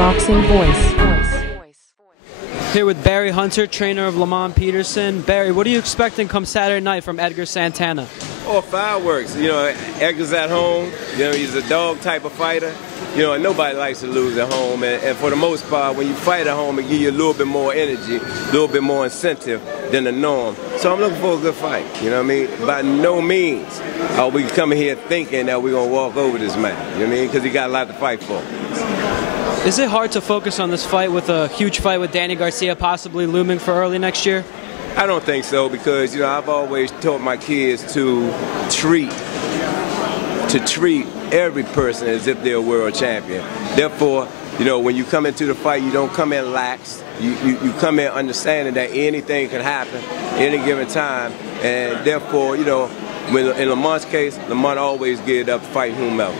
Boxing Voice. Here with Barry Hunter, trainer of Lamont Peterson. Barry, what are you expecting come Saturday night from Edgar Santana? Oh, fireworks. You know, Edgar's at home. You know, he's a dog type of fighter. You know, and nobody likes to lose at home. And for the most part, when you fight at home, it gives you a little bit more energy, a little bit more incentive than the norm. So I'm looking for a good fight. You know what I mean? By no means are we coming here thinking that we're going to walk over this man. You know what I mean? Because he got a lot to fight for. Is it hard to focus on this fight with a huge fight with Danny Garcia possibly looming for early next year? I don't think so because, you know, I've always taught my kids to treat every person as if they're a world champion. Therefore, you know, when you come into the fight, you don't come in lax. You come in understanding that anything can happen any given time. And therefore, you know, in Lamont's case, Lamont always geared up to fight whomever.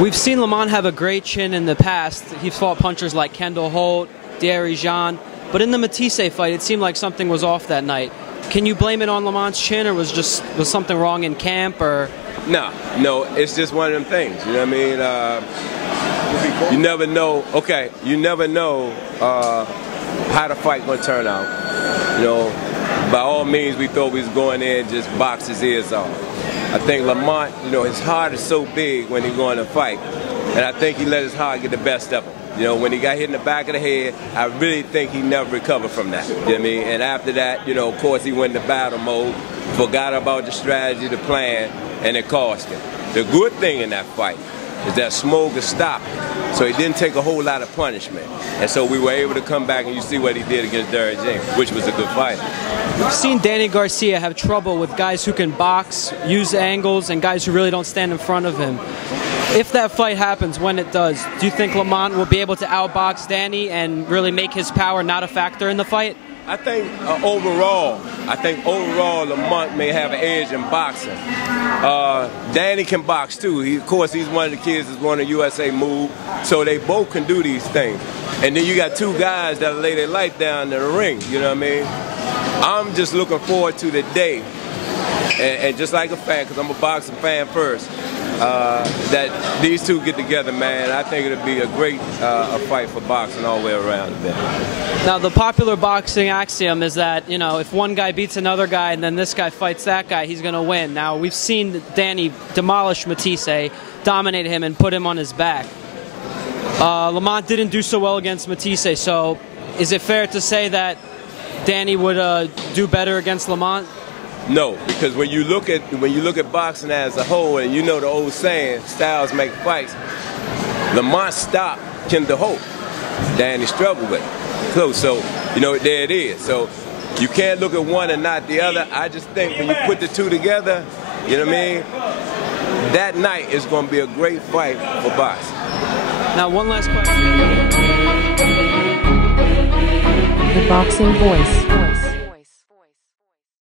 We've seen Lamont have a great chin in the past. He's fought punchers like Kendall Holt, Thierry Jean. But in the Matisse fight, it seemed like something was off that night. Can you blame it on Lamont's chin, or was something wrong in camp, or? No, it's just one of them things. You know what I mean? You never know. Okay, you never know how the fight gonna turn out. You know, by all means, we thought we was going in and just box his ears off. I think Lamont, you know, his heart is so big when he's going to fight, and I think he let his heart get the best of him. You know, when he got hit in the back of the head, I really think he never recovered from that. You know what I mean? And after that, you know, of course, he went into battle mode, forgot about the strategy, the plan, and it cost him. The good thing in that fight is that Smoker stopped him, so he didn't take a whole lot of punishment. And so we were able to come back, and you see what he did against Derek James, which was a good fight. We've seen Danny Garcia have trouble with guys who can box, use angles, and guys who really don't stand in front of him. If that fight happens, when it does, do you think Lamont will be able to outbox Danny and really make his power not a factor in the fight? I think overall, Lamont may have an edge in boxing. Danny can box too. Of course, he's one of the kids that's won a USA move, so they both can do these things. And then you got two guys that lay their life down in the ring. You know what I mean? I'm just looking forward to the day, and just like a fan, because I'm a boxing fan first, that these two get together, man. I think it'll be a great fight for boxing all the way around. Now, the popular boxing axiom is that, you know, if one guy beats another guy and then this guy fights that guy, he's going to win. Now, we've seen Danny demolish Matisse, dominate him, and put him on his back. Lamont didn't do so well against Matisse, so is it fair to say that Danny would do better against Lamont? No, because when you look at boxing as a whole, and you know the old saying, styles make fights, Lamont stopped Kendall Holt. Danny struggled with it. Close, so, you know, there it is. So you can't look at one and not the other. I just think when you put the two together, you know what I mean, that night is going to be a great fight for boxing. Now, one last question. The Boxing Voice.